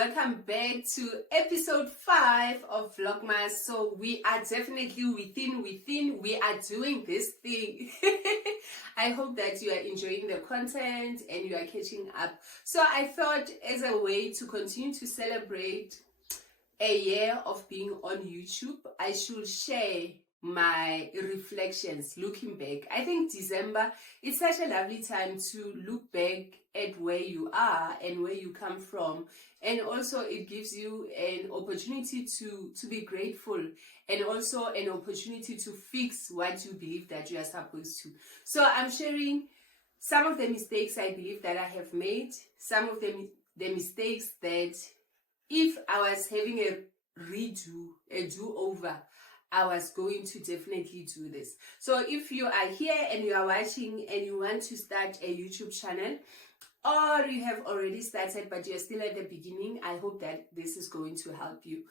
Welcome back to episode 5 of Vlogmas. So we are definitely within, we are doing this thing. I hope that you are enjoying the content and you are catching up. So I thought, as a way to continue to celebrate a year of being on YouTube, I should share my reflections looking back. I think December is such a lovely time to look back at where you are and where you come from, and also it gives you an opportunity to be grateful, and also an opportunity to fix what you believe that you are supposed to. So I'm sharing some of the mistakes I believe that I have made, some of the mistakes that if I was having a do-over, I was going to definitely do this. So if you are here and you are watching and you want to start a YouTube channel, or you have already started but you're still at the beginning, I hope that this is going to help you.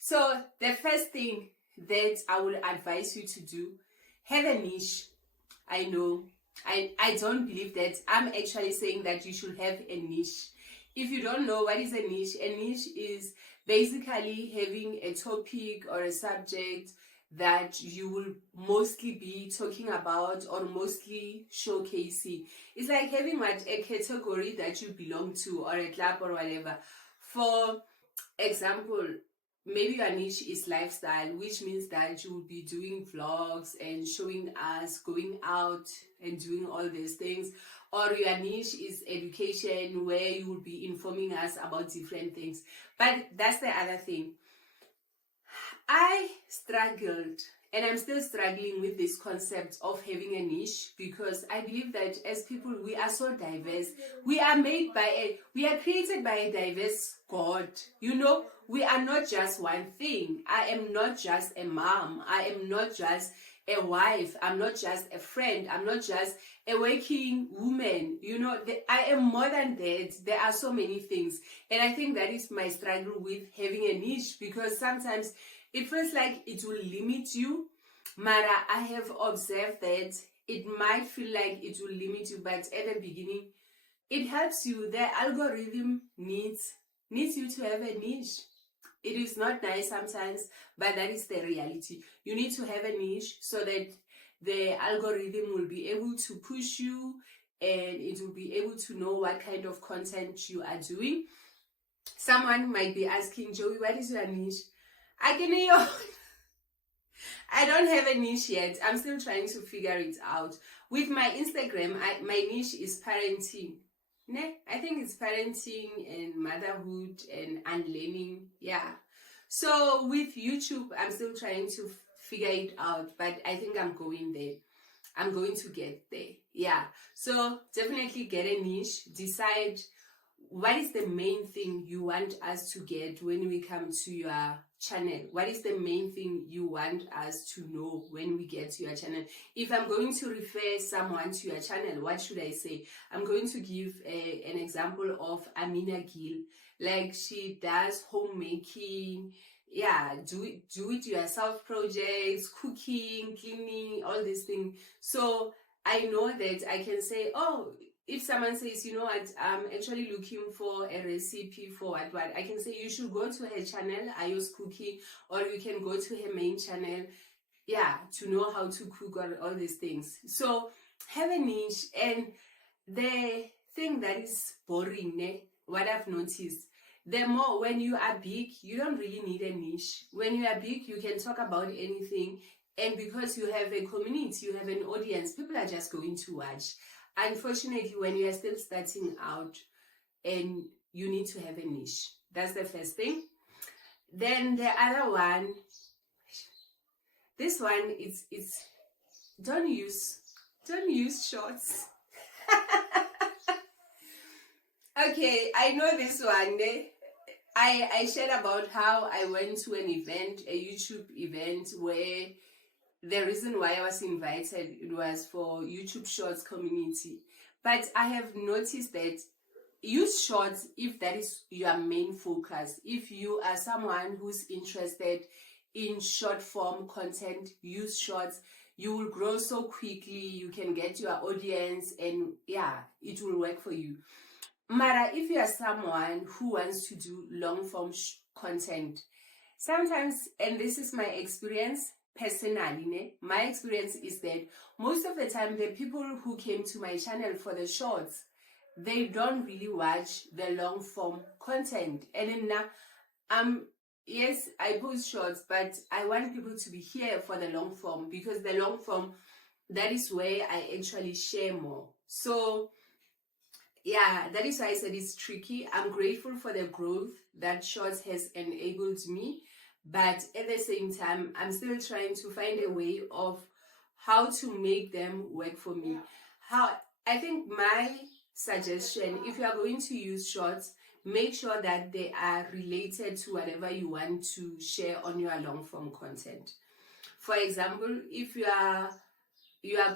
So the first thing that I would advise you to do, have a niche. I know, I don't believe that I'm actually saying that you should have a niche. If you don't know what is a niche is basically having a topic or a subject that you will mostly be talking about or mostly showcasing. It's like having a category that you belong to, or a club or whatever. For example, maybe your niche is lifestyle, which means that you will be doing vlogs and showing us going out and doing all these things. Or your niche is education, where you will be informing us about different things. But that's the other thing. I struggled, and I'm still struggling with this concept of having a niche, because I believe that as people, we are so diverse. We are created by a diverse God. You know, we are not just one thing. I am not just a mom. I am not just a wife. I'm not just a friend. I'm not just a working woman. You know, I am more than that. There are so many things. And I think that is my struggle with having a niche, because sometimes it feels like it will limit you. Mara, I have observed that it might feel like it will limit you, but at the beginning, it helps you. The algorithm needs you to have a niche. It is not nice sometimes, but that is the reality. You need to have a niche so that the algorithm will be able to push you, and it will be able to know what kind of content you are doing. Someone might be asking, Joey, what is your niche? I can hear. I don't have a niche yet. I'm still trying to figure it out. With my Instagram, my niche is parenting. I think it's parenting and motherhood and unlearning. Yeah. So with YouTube, I'm still trying to figure it out, but I think I'm going there. I'm going to get there. Yeah. So definitely get a niche. Decide what is the main thing you want us to get when we come to your channel. What is the main thing you want us to know when we get to your channel? If I'm going to refer someone to your channel, what should I say? I'm going to give an example of Amina Gill. Like, she does homemaking, do it yourself projects, cooking, cleaning, all these things. So I know that I can say, oh, if someone says, you know what, I'm actually looking for a recipe for what, I can say you should go to her channel, Ayo's Cooking, or you can go to her main channel, to know how to cook or all these things. So have a niche. And the thing that is boring, what I've noticed, the more, when you are big, you don't really need a niche. When you are big, you can talk about anything, and because you have a community, you have an audience, people are just going to watch. Unfortunately, when you are still starting out, and you need to have a niche. That's the first thing. Then the other one, this one, it's don't use shorts. Okay, I know this one. I shared about how I went to an event, a YouTube event, where the reason why I was invited, it was for YouTube Shorts community. But I have noticed that use shorts if that is your main focus. If you are someone who's interested in short form content, use shorts. You will grow so quickly, you can get your audience, and it will work for you. Mara, if you are someone who wants to do long form content, sometimes, and this is my experience personally, my experience is that most of the time the people who came to my channel for the shorts, they don't really watch the long form content. And then now, yes, I post shorts, but I want people to be here for the long form, because the long form, that is where I actually share more. So yeah, that is why I said it's tricky. I'm grateful for the growth that shorts has enabled me, but at the same time, I'm still trying to find a way of how to make them work for me. How I think my suggestion, if you are going to use shorts, make sure that they are related to whatever you want to share on your long form content. For example, if you are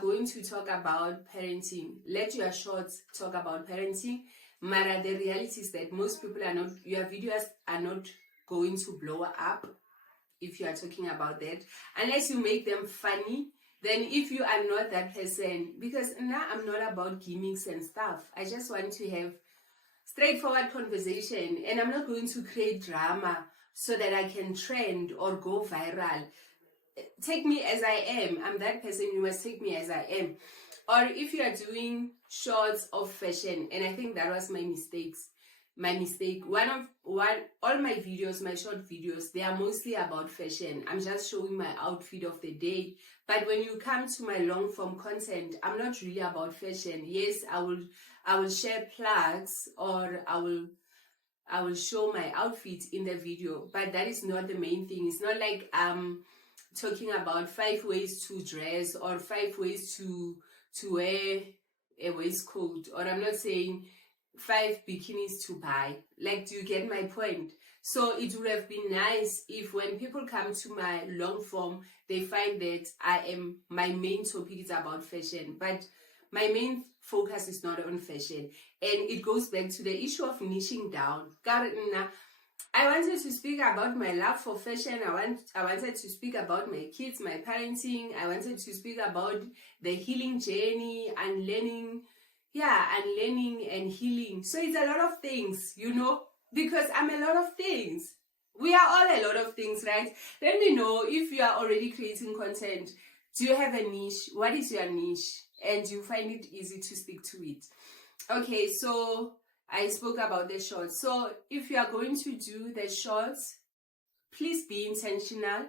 going to talk about parenting, let your shorts talk about parenting. But the reality is that most people are not, your videos are not going to blow up if you are talking about that, unless you make them funny. Then if you are not that person, because now I'm not about gimmicks and stuff, I just want to have straightforward conversation, and I'm not going to create drama so that I can trend or go viral. Take me as I am. I'm that person. You must take me as I am. Or if you are doing shorts of fashion, and I think that was my mistake. All my videos, my short videos, they are mostly about fashion. I'm just showing my outfit of the day. But when you come to my long form content, I'm not really about fashion. Yes, I will share plugs, or I will show my outfit in the video, but that is not the main thing. It's not like talking about 5 ways to dress, or 5 ways to wear a waistcoat, or I'm not saying 5 bikinis to buy. Like, do you get my point? So it would have been nice if when people come to my long form, they find that my main topic is about fashion, but my main focus is not on fashion. And it goes back to the issue of niching down. I wanted to speak about my love for fashion. I wanted to speak about my kids, my parenting. I wanted to speak about the healing journey, unlearning and healing. So it's a lot of things, because I'm a lot of things. We are all a lot of things, right? Let me know if you are already creating content. Do you have a niche? What is your niche? And do you find it easy to stick to it? Okay, so I spoke about the shorts. So if you are going to do the shorts, please be intentional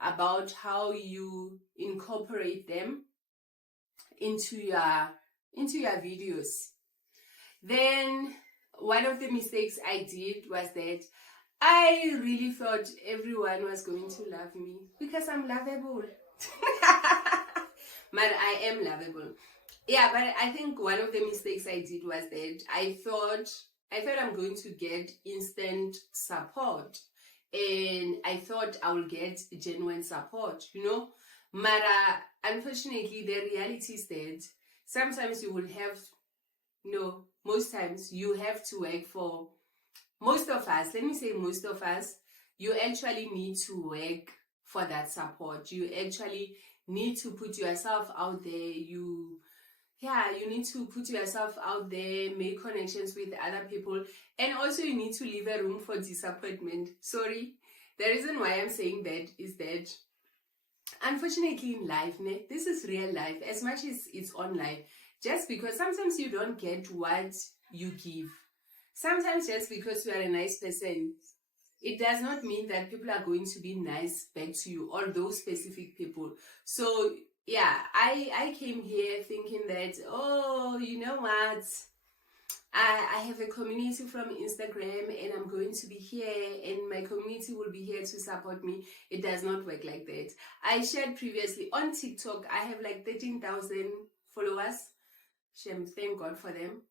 about how you incorporate them into your videos. Then one of the mistakes I did was that I really thought everyone was going to love me because I'm lovable. But I am lovable. Yeah, but I think one of the mistakes I did was that I thought I'm going to get instant support, and I thought I will get genuine support, But unfortunately, the reality is that sometimes you will have, most times you have to work for, most of us, let me say most of us, you actually need to work for that support. You actually need to put yourself out there. You need to put yourself out there, make connections with other people, and also you need to leave a room for disappointment. Sorry, the reason why I'm saying that is that unfortunately in life, this is real life as much as it's online. Just because sometimes you don't get what you give, sometimes just because you are a nice person, it does not mean that people are going to be nice back to you, or those specific people. So yeah, I came here thinking that, you know what, I have a community from Instagram, and I'm going to be here, and my community will be here to support me. It does not work like that. I shared previously on TikTok, I have like 13,000 followers. Thank God for them.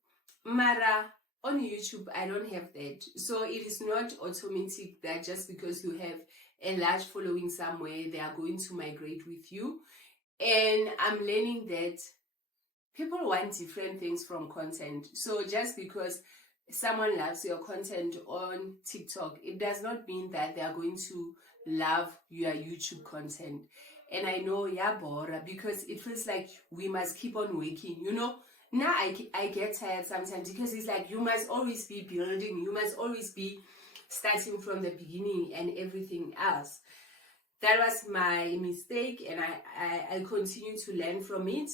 Mara, on YouTube, I don't have that. So it is not automatic that just because you have a large following somewhere, they are going to migrate with you. And I'm learning that people want different things from content. So just because someone loves your content on TikTok, it does not mean that they are going to love your YouTube content. And I know, Bora, because it feels like we must keep on working, now I get tired sometimes because it's like you must always be building, you must always be starting from the beginning and everything else. That was my mistake, and I continue to learn from it.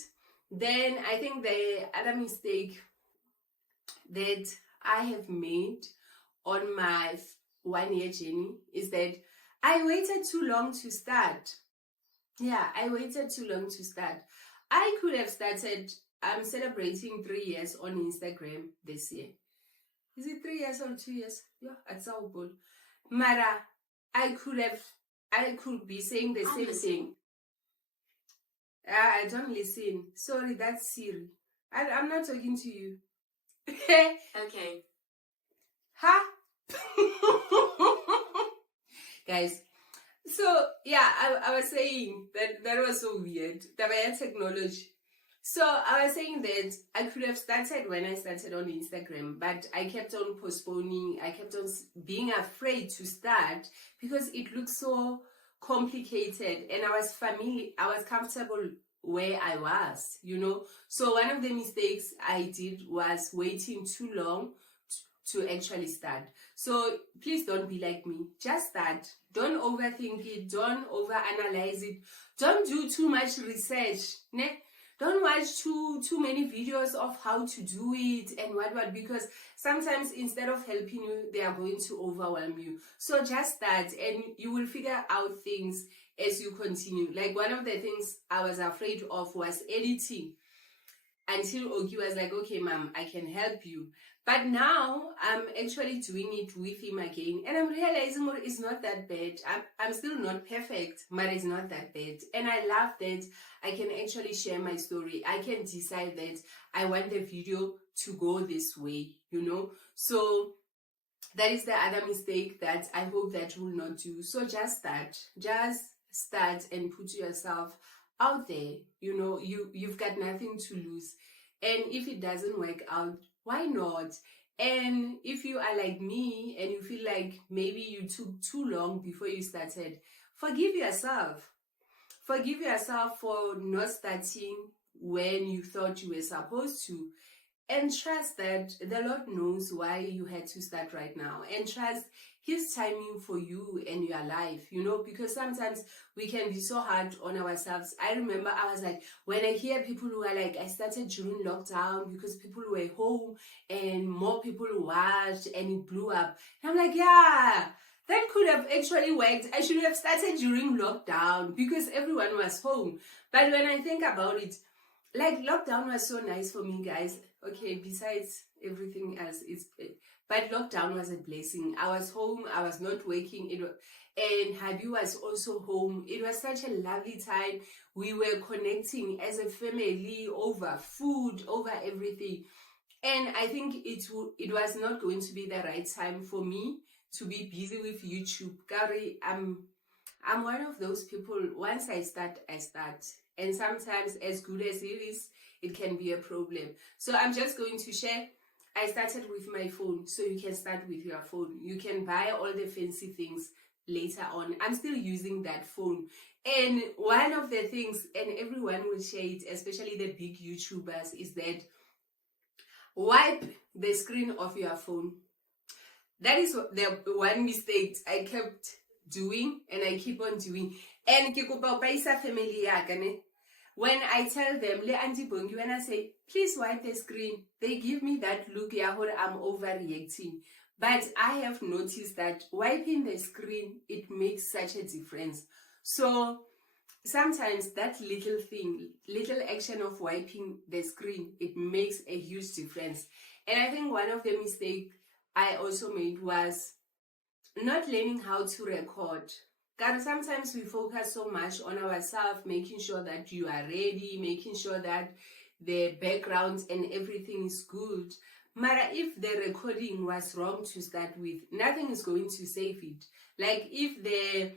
Then I think the other mistake that I have made on my 1 year journey is that I waited too long to start. Yeah, I waited too long to start. I could have started, I'm celebrating 3 years on Instagram this year. Is it 3 years or 2 years? Yeah, it's all good. Mara, I could be saying the same thing. I don't listen. Sorry, that's Siri. I'm not talking to you. Okay. Huh? Guys, so yeah, I was saying that was so weird. The technology. So I was saying that I could have started when I started on Instagram, but I kept on postponing. I kept on being afraid to start because it looked so complicated, and I was comfortable where I was, you know. So one of the mistakes I did was waiting too long to actually start. So please don't be like me. Just start. Don't overthink it. Don't overanalyze it. Don't do too much research. Ne? Don't watch too many videos of how to do it and what, because sometimes instead of helping you, they are going to overwhelm you. So just start and you will figure out things as you continue. Like one of the things I was afraid of was editing, until Oki was like, okay, mom, I can help you. But now I'm actually doing it with him again, and I'm realizing it's not that bad. I'm still not perfect, but it's not that bad. And I love that I can actually share my story. I can decide that I want the video to go this way, you know. So that is the other mistake that I hope that you will not do. So just start and put yourself out there. You know, you've got nothing to lose, and if it doesn't work out, why not? And if you are like me and you feel like maybe you took too long before you started, forgive yourself. Forgive yourself for not starting when you thought you were supposed to. And trust that the Lord knows why you had to start right now. And trust His timing for you and your life, you know, because sometimes we can be so hard on ourselves. I remember I was like, when I hear people who are like, I started during lockdown because people were home and more people watched and it blew up. And I'm like, yeah, that could have actually worked. I should have started during lockdown because everyone was home. But when I think about it, like lockdown was so nice for me, guys. Okay, besides everything else, but lockdown was a blessing. I was home, I was not working, and Habi was also home. It was such a lovely time. We were connecting as a family over food, over everything. And I think it was not going to be the right time for me to be busy with YouTube. Gary, I'm one of those people, once I start, I start. And sometimes, as good as it is, it can be a problem. So I'm just going to share. I started with my phone, so you can start with your phone. You can buy all the fancy things later on. I'm still using that phone. And one of the things, and everyone will share it, especially the big YouTubers, is that wipe the screen of your phone. That is the one mistake I kept doing and I keep on doing. And family, when I tell them, Le Auntie Bongi, when I say, please wipe the screen, they give me that look, I'm overreacting. But I have noticed that wiping the screen, it makes such a difference. So sometimes that little thing, little action of wiping the screen, it makes a huge difference. And I think one of the mistakes I also made was not learning how to record. God, sometimes we focus so much on ourselves, making sure that you are ready, making sure that the background and everything is good. But if the recording was wrong to start with, nothing is going to save it. Like if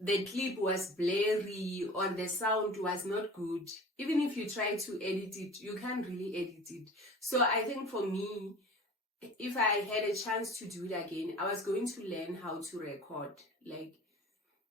the clip was blurry or the sound was not good, even if you try to edit it, you can't really edit it. So I think for me, if I had a chance to do it again, I was going to learn how to record. Like,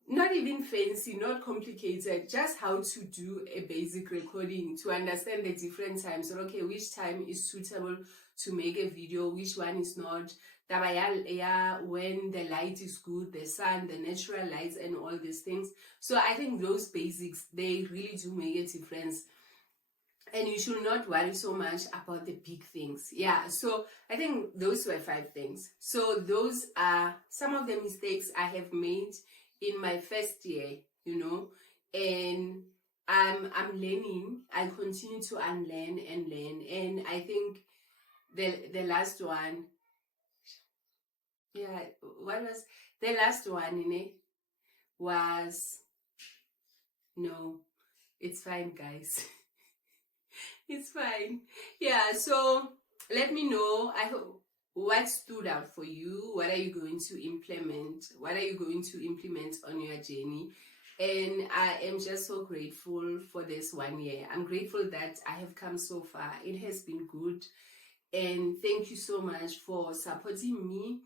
not even fancy, not complicated, just how to do a basic recording, to understand the different times. So, okay, which time is suitable to make a video, which one is not. When the light is good, the sun, the natural lights, and all these things. So I think those basics, they really do make a difference. And you should not worry so much about the big things. Yeah, so I think those were 5 things. So those are some of the mistakes I have made in my first year, and I'm learning. I continue to unlearn and learn. And I think the last one, yeah, what was the last one, was, no, it's fine, guys. It's fine. Yeah, so let me know. I hope what stood out for you. What are you going to implement? What are you going to implement on your journey? And I am just so grateful for this 1 year. I'm grateful that I have come so far. It has been good. And thank you so much for supporting me,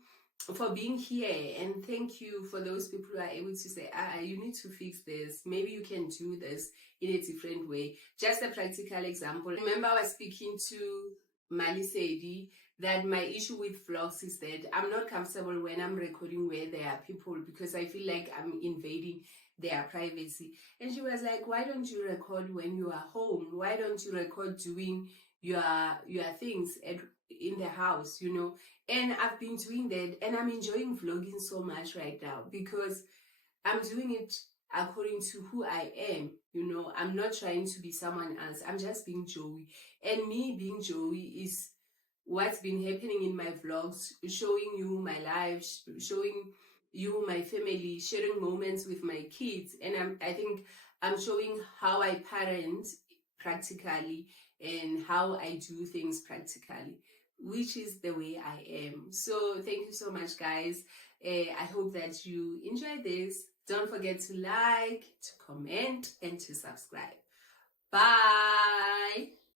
for being here. And thank you for those people who are able to say, you need to fix this. Maybe you can do this in a different way. Just a practical example. Remember, I was speaking to Mali Sedi that my issue with vlogs is that I'm not comfortable when I'm recording where there are people, because I feel like I'm invading their privacy. And she was like, why don't you record when you are home? Why don't you record doing your things in the house, And I've been doing that, and I'm enjoying vlogging so much right now because I'm doing it according to who I am, I'm not trying to be someone else. I'm just being Joey. And me being Joey is what's been happening in my vlogs, showing you my life, showing you my family, sharing moments with my kids. And I think I'm showing how I parent practically and how I do things practically, which is the way I am. So thank you so much, guys. I hope that you enjoyed this. Don't forget to like, to comment, and to subscribe. Bye.